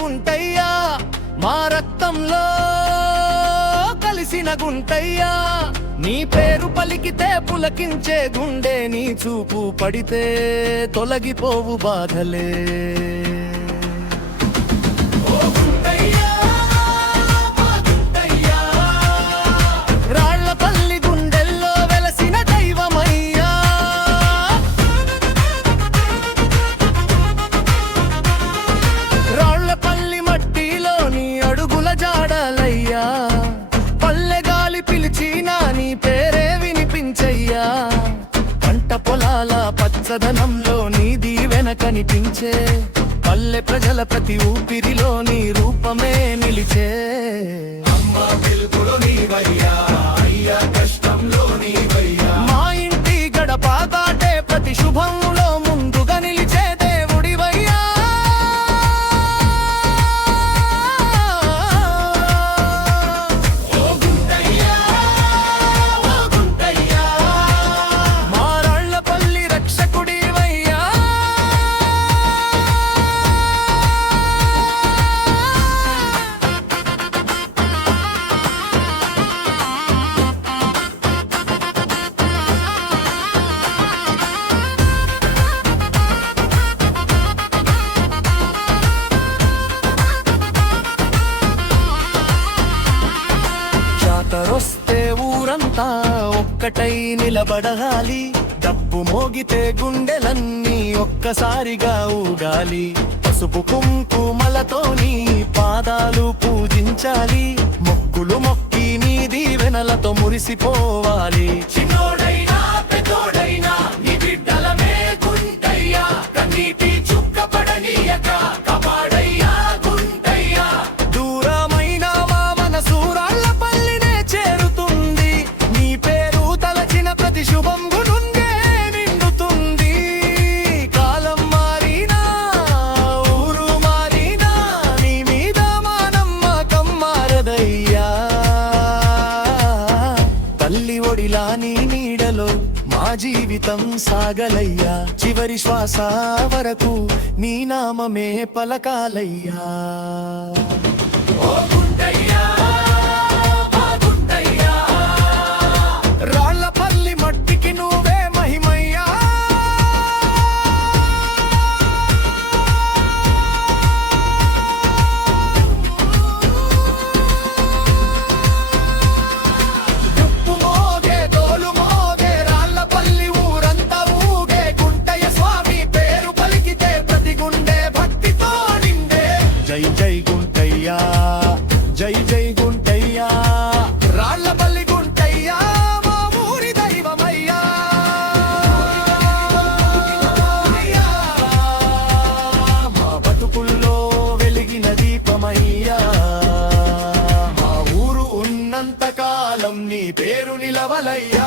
గుంటయ్యా, మా రక్తంలో కలిసిన గుంటయ్యా. నీ పేరు పలికితే పులకించే గుండె, నీ చూపు పడితే తొలగిపోవు బాధలే. రాళ్లపల్లి గుండెల్లో వెలసిన దైవమయ్యా, రాళ్లపల్లి మట్టిలో నీ అడుగుల జాడలయ్యా. పల్లె గాలి పిలిచినా నీ పేరే వినిపించయ్యా. పంట పొలాల పచ్చదనంలో నీ దీవెన కనిపించే, పల్లె ప్రజల ప్రతి ఊపిరిలో నీ రూపమే నిలిచే. మా ఇంటి గడప దాటే ప్రతి శుభంలో ముందుగా నిలిచే దేవుడివయ్యా. మా రాళ్లపల్లి రక్షకుడివయ్యా. జాతరొస్తే ఊరంతా ఒక్కటై నిలబడగాలి, డప్పు మోగితే గుండెలన్నీ ఒక్కసారిగా ఊగాలి. పసుపు కుంకుమలతో నీ పాదాలు పూజించాలి, మొక్కులు మొక్కి నీ దీవెనలతో మురిసిపోవాలి. చిన్నోడైనా పెద్దోడైనా నీ బిడ్డలమే గుంటయ్యా, కన్నీటి చుక్క పడనీయక కాపాడయ్యా గుంటయ్యా. దూరమైన మా మనసు రాళ్లపల్లినే చేరుతుంది, నీ పేరు తలచిన ప్రతి శుభం గునుండే నిండుతుంది. కాలం మారినా ఊరు మారినా నీ మీద మా నమ్మకం మారదయ్యా. తల్లి ఒడిలా నీ నీడలో మా జీవితం సాగలయ్యా. చివరి శ్వాస వరకు నీ నామమే పలకాలయ్యా. రాళ్లపల్లి మట్టికి నువ్వే మహిమయ్యా. డుప్పు మోగే తోలు మోగే రాళ్లపల్లి ఊరంతా ఊగే, గుంటయ్య స్వామి పేరు పలికితే ప్రతి గుండె భక్తితో నిండే. జై జై గుంటయ్యా, జై జై గుంటయ్యా. రాళ్లపల్లి గుంటయ్యా మా ఊరి దైవమయ్యా. మా బతుకుల్లో వెలిగిన దీపమయ్యా. మా ఊరు ఉన్నంత కాలం నీ పేరు నిలవలయ్యా.